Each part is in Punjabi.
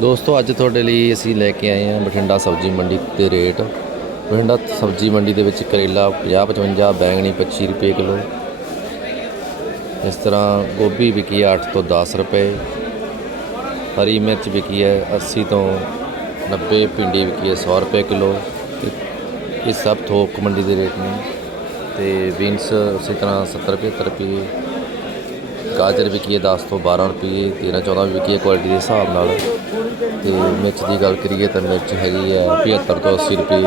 ਦੋਸਤੋ, ਅੱਜ ਤੁਹਾਡੇ ਲਈ ਅਸੀਂ ਲੈ ਕੇ ਆਏ ਹਾਂ ਬਠਿੰਡਾ ਸਬਜ਼ੀ ਮੰਡੀ ਦੇ ਰੇਟ। ਬਠਿੰਡਾ ਸਬਜ਼ੀ ਮੰਡੀ ਦੇ ਵਿੱਚ ਕਰੇਲਾ 50 55 ਬੈਂਗਣੀ 25 ਰੁਪਏ ਕਿਲੋ। ਇਸ ਤਰ੍ਹਾਂ ਗੋਭੀ ਵਿਕੀ ਹੈ 8 ਤੋਂ 10 ਰੁਪਏ। ਹਰੀ ਮਿਰਚ ਵਿਕੀ ਹੈ 80 ਤੋਂ 90 ਭਿੰਡੀ ਵਿਕੀ ਹੈ 100 ਰੁਪਏ ਕਿਲੋ। ਇਹ ਸਭ ਥੋਕ ਮੰਡੀ ਦੇ ਰੇਟ ਨੇ। ਤੇ ਬੀਨਸ ਉਸੇ ਤਰ੍ਹਾਂ 70 75 ਰੁਪਏ ਗਾਜਰ ਵਿਕੀ ਹੈ 10 ਤੋਂ 12 ਰੁਪਏ 13 14 ਵੀ ਵਿਕੀ ਹੈ ਕੁਆਲਿਟੀ ਦੇ ਹਿਸਾਬ ਨਾਲ। ਤੇ ਮਿਰਚ ਦੀ ਗੱਲ ਕਰੀਏ ਤਾਂ ਮਿਰਚ ਹੈਗੀ ਹੈ 75 ਤੋਂ 80 ਰੁਪਏ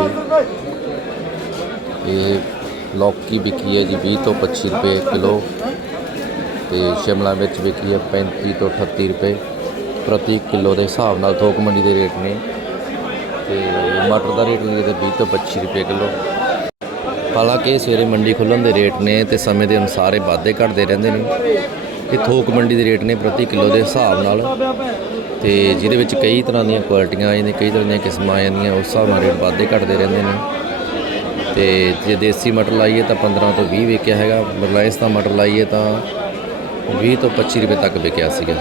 ਇਹ ਲੌਕੀ ਵਿਕੀ ਹੈ ਜੀ 20 ਤੋਂ 25 ਰੁਪਏ ਕਿਲੋ। ਤੇ ਸ਼ਿਮਲਾ ਮਿਰਚ ਵਿਕੀ ਹੈ 35 ਤੋਂ 38 ਰੁਪਏ। ਪ੍ਰਤੀ ਕਿਲੋ ਦੇ ਹਿਸਾਬ ਨਾਲ ਥੋਕ ਮੰਡੀ ਦੇ ਰੇਟ ਨੇ। ਤੇ ਮਟਰ ਦਾ ਰੇਟ ਲਈਏ ਤਾਂ 20 ਤੋਂ 25 ਰੁਪਏ ਕਿਲੋ। ਹਾਲਾਂਕਿ ਸਵੇਰੇ ਮੰਡੀ ਖੁੱਲ੍ਹਣ ਦੇ ਰੇਟ ਨੇ ਤੇ ਸਮੇਂ ਦੇ ਅਨੁਸਾਰ ਇਹ ਵਾਧੇ ਘਟਦੇ ਰਹਿੰਦੇ ਨੇ। ਇਹ ਥੋਕ ਮੰਡੀ ਦੇ ਰੇਟ ਨੇ ਪ੍ਰਤੀ ਕਿਲੋ ਦੇ ਹਿਸਾਬ ਨਾਲ। ਤੇ ਜਿਹਦੇ ਵਿੱਚ ਕਈ ਤਰ੍ਹਾਂ ਦੀਆਂ ਕੁਆਲਿਟੀਆਂ ਆ ਜਾਂਦੀਆਂ ਕਈ ਤਰ੍ਹਾਂ ਦੀਆਂ ਕਿਸਮਾਂ ਆ ਜਾਂਦੀਆਂ ਉਸ ਹਿਸਾਬ ਨਾਲ ਰੇਟ ਵਾਧੇ ਘਟਦੇ ਰਹਿੰਦੇ ਨੇ। ਤੇ ਜੇ ਦੇਸੀ ਮਟਰ ਲਾਈਏ ਤਾਂ 15 ਤੋਂ 20 ਵਿਕਿਆ ਹੈਗਾ, ਰਿਲਾਇੰਸ ਦਾ ਮਟਰ ਲਾਈਏ ਤਾਂ 20 ਤੋਂ 25 ਰੁਪਏ ਤੱਕ ਵਿਕਿਆ ਸੀਗਾ।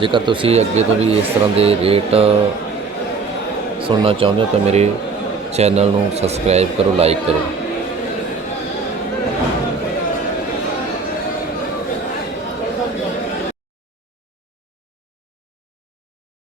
ਜੇਕਰ ਤੁਸੀਂ ਅੱਗੇ ਤੋਂ ਵੀ ਇਸ ਤਰ੍ਹਾਂ ਦੇ ਰੇਟ ਸੁਣਨਾ ਚਾਹੁੰਦੇ ਹੋ ਤਾਂ ਮੇਰੇ ਚੈਨਲ ਨੂੰ ਸਬਸਕ੍ਰਾਈਬ ਕਰੋ, ਲਾਈਕ ਕਰੋ। Yeah.